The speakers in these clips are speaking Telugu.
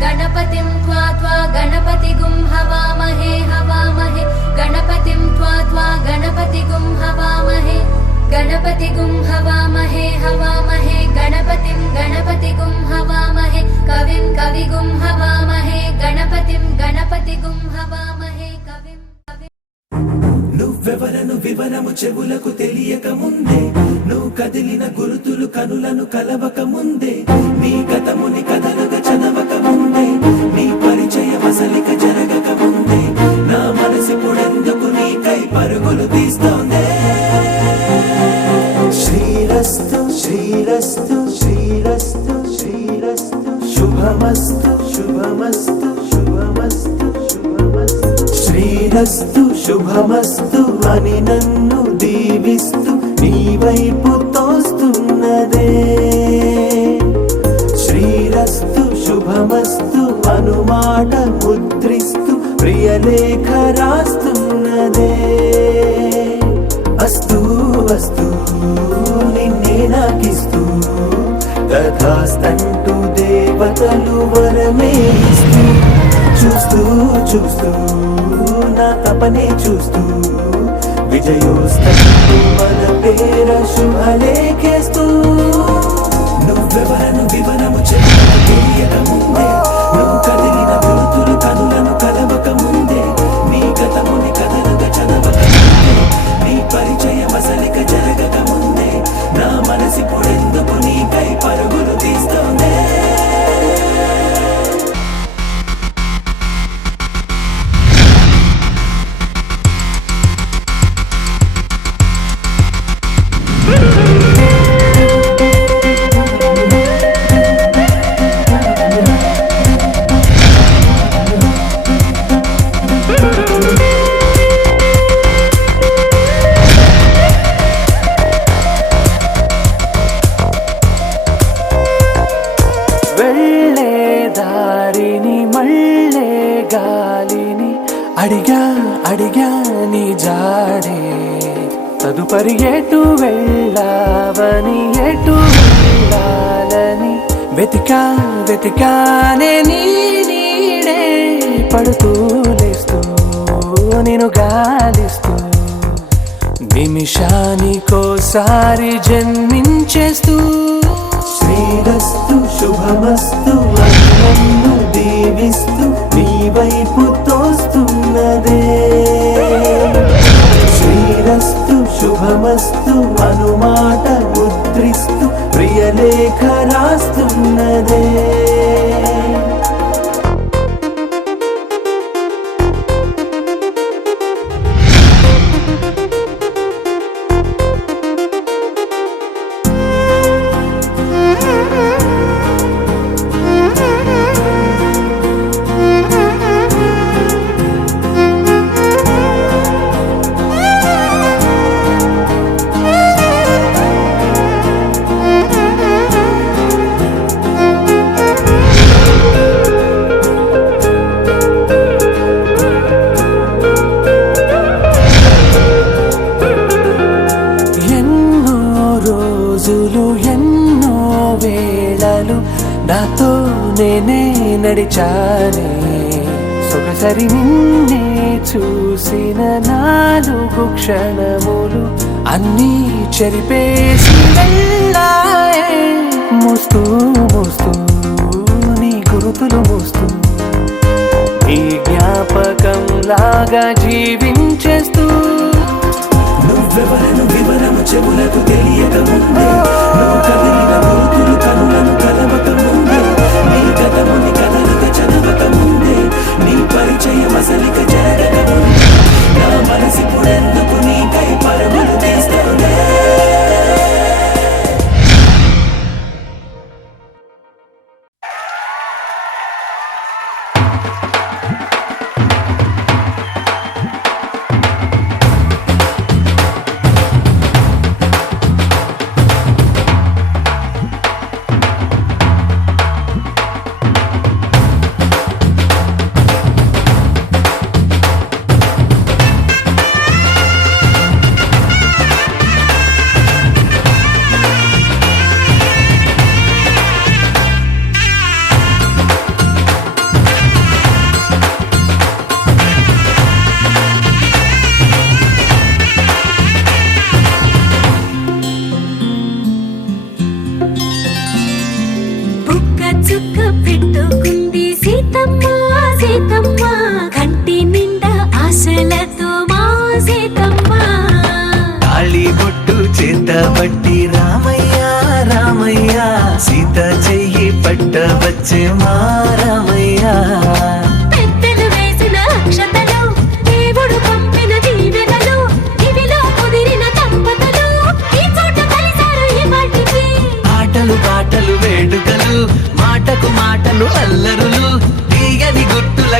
गणपतिं त्वा गणपतिगुं हवामहे गणपतिं त्वा गणपतिगुं हवामहे गणपतिगुं हवामहे गणपतिगुं हवामहे कविगुं हवामहे गणपतिगुं हवामहे कविं నువ్వెవరను వివరము చెవులకు తెలియక ముందే నువ్వు కదిలిన గురుతులు కనులను కలవక ముందే నీ గతముని కథలుగా చదవక ముందే నీ పరిచయ వసలిక జరగక ముందే నా మనసు పొడెందుకు నీకై పరుగులు తీస్తోందే శ్రీరస్తు శ్రీరస్తు శ్రీరస్తు శ్రీరస్తు శుభమస్తు శుభమస్తు శుభమస్తు శుభమస్తు శ్రీరస్తు శుభమస్తు అని నన్ను దీవిస్తూ నీ వైపు తోస్తున్నదే శ్రీరస్తు శుభమస్తు అనుమాట ముద్రిస్తూ ప్రియలేఖ రాస్తున్నదే అస్తు అస్తు నిన్నే నాకిస్తూ తథాస్తంటూ దేవతలు వరమే ఇస్తూ చూస్తూ చూస్తూ నా తపనే చూస్తూ విజయోస్తు మన పేర శుభలేఖేస్తూ నువ్వెవరను వివరము తెలియక ముందే నువ్వు కదిలిన గురుతులు కనులను కలవక ముందే నీ గతముని కథలుగా చదవక ముందే నీ పరిచయ వసలిక జరగక ముందే నా మనసి పొడెందుకు నీకై పరుగులు తీస్తోందే అడిగా నీ జాడే తదుపరి ఎటు వెళ్ళావని ఎటు వెళ్ళాలని వెతికానే నీ నీడే పడుతూ లేస్తూ నేను గాలిస్తూ నిమిషానికోసారి జన్మించేస్తూ శ్రీరస్తు శుభమస్తు నన్ను దీవిస్తూ నీ వైపు తోస్తున్నదే శ్రీరస్తు శుభమస్తు అనుమాట ముద్రిస్తూ ప్రియలేఖ రాస్తున్నదే ఎన్నో వేళలు నాతో నేనే నడిచానే సొగసరి నిన్నే చూసిన 4 క్షణములు అన్నీ చెరిపేసి వెళ్ళాయే మోస్తూ మోస్తూ నీ గురుతులు మోస్తూ నీ జ్ఞాపకం లాగా జీవించేస్తూ నువ్వెవరను వివరము చెవులకు తెలియక ముందే నువ్వు కదిలిన గురుతులు కనులను కలవక ముందే నీ గతముని కథలుగా చదవక ముందే నీ పరిచయ వసలిక జరగక ముందే నా మనసి పొడెందుకు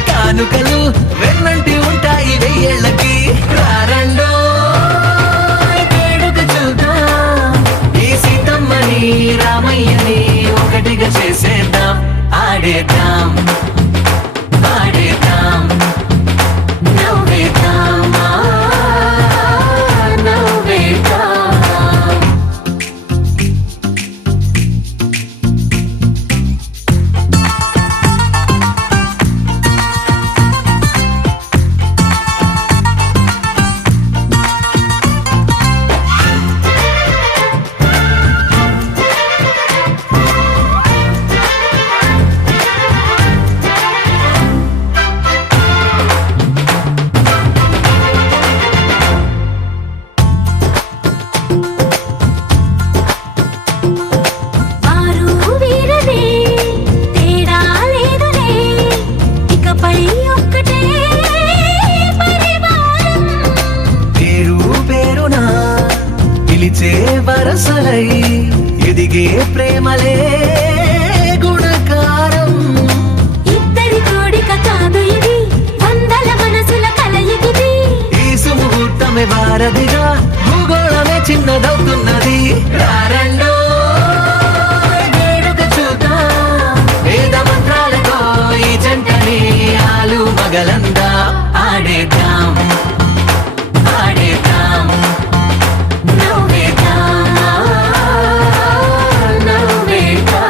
కానుకలు వెన్నంటి ఉంటాయి వెయ్యేళ్ళకి. రారండో వేడుక చూద్దాం, ఈ సీతమ్మని రామయ్యని ఒకటిగా చేసేద్దాం. ఆడేద్దాం ఆడేద్దాం నవ్వేద్దాం నవ్వేద్దాం. వారు వీరనే తేడా లేదులే, ఇకపై ఒక్కటే పరివారం. పేరు పేరున పిలిచే వరసలై ఎదిగే ప్రేమలే గుణకారం. ఇద్దరి కోడిక కాదు ఇది, వందల మనసుల కలయికిది. ఈ సుముహూర్తమే వారధిగా భూగోళమే చిన్నదవుతున్నది. రారండో వేడుక చూద్దాం, వేద మంత్రాలతో ఈ జంటని ఆలు మగలందా. ఆడేద్దాం ఆడేద్దాం నవ్వేద్దాం నవ్వేద్దాం.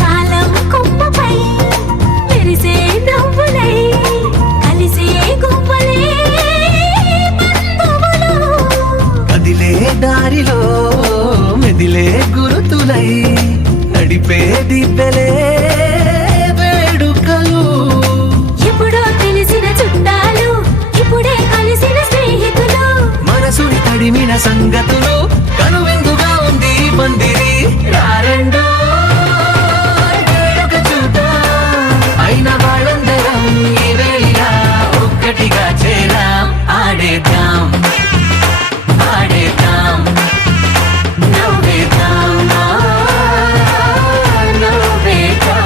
కాలం కొమ్మపై మెరిసే నవ్వులై కలిసే గువ్వలే బంధువులు. కదిలే దారిలో మెదిలే గురుతులై నడిపే దిబ్బెలే వేడుకలు. ఎప్పుడో తెలిసిన చుట్టాలు, ఇప్పుడే కలిసిన స్నేహితులు. మనసుని తడిమిన సంగతులు కనువిందుగా ఉంది ఈ పందిరి. రారండో వేడుక చూద్దాం, అయిన వాళ్ళందరం ఈ వేళ ఒక్కటిగా చేరాం. ఆడేద్దాం ఆడేద్దాం నవ్వేద్దాం నవ్వేద్దాం.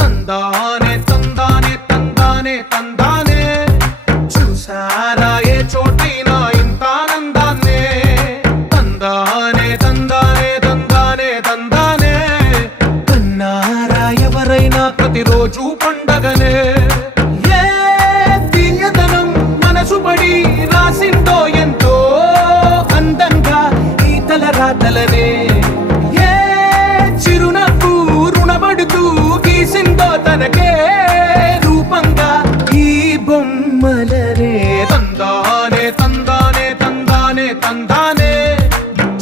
తందానే తందానే తందానే తందానే, చూసారా ఏ చోటైనా ఇంత ఆనందాన్నే. తందానే తందానే తందానే తందానే, కన్నారా ఎవరైనా ప్రతిరోజు పండగనే. ఏ తీయదనం మనసు పడి రాసిందో ఎంతో అందంగా ఈ తలరాతలనే. ఏ చిరునవ్వు రుణపడుతూ గీసిందో తనకే రూపంగా ఈ బొమ్మలనే. తందానే తందానే తందానే తందానే,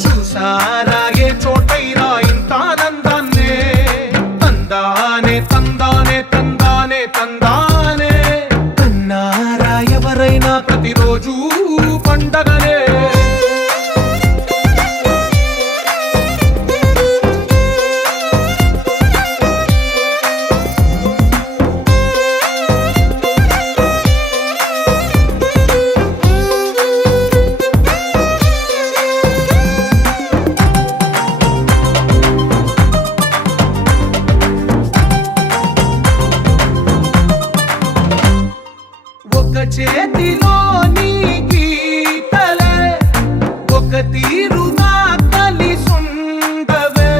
చూసారా ఏ చోటైనా ఇంత ఆనందాన్నే. తందానే తందానే తందానే తందానే, కన్నారా ఎవరైనా ప్రతిరోజు పండగనే. ఒక చేతిలో నీ గీతలే, ఒక తీరుగా కలిసుండవే.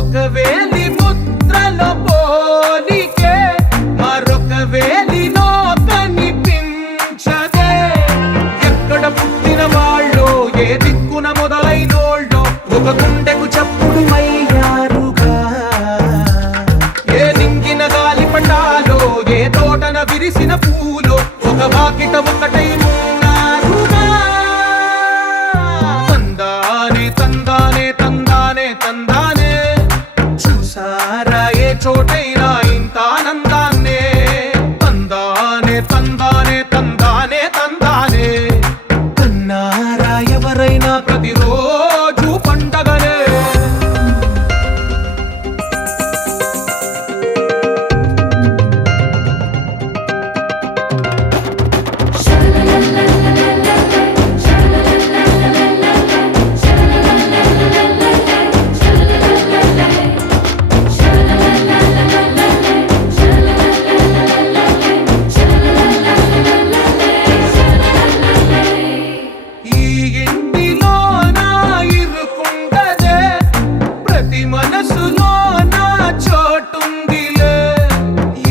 ఒక వేలి ముద్రలో చెరువులో ఒక వాకిట ఒకటై ఉన్నారుగా. తందానే తందానే తందానే తందానే చూసారా ఏ చోటైనా ఇంత ఆనందాన్నే. తందానే తందానే తందానే తందానే కన్నారా ఎవరైనా ప్రతిరోజు పండగనే. ఈ ఇంటిలో నా ఇరుకుండదే ప్రతి మనసులో నా చోటుందిలే.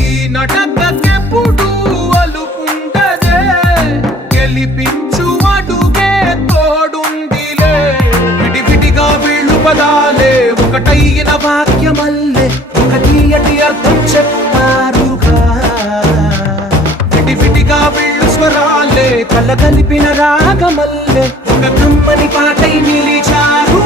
ఈ నటకెప్పుడు అలుపుండదే గెలిపించు అడుగే తోడుందిలే. విడివిడిగా వీళ్ళు పదాలే ఒకటైన వాక్యమల్లే ఒక తీయటి అర్థం చెప్పారుగా. విడివిడిగా వీళ్ళు స్వరాలే కలగలిపిన రాగమల్లే ఒక కమ్మని పాటై నిలిచారు.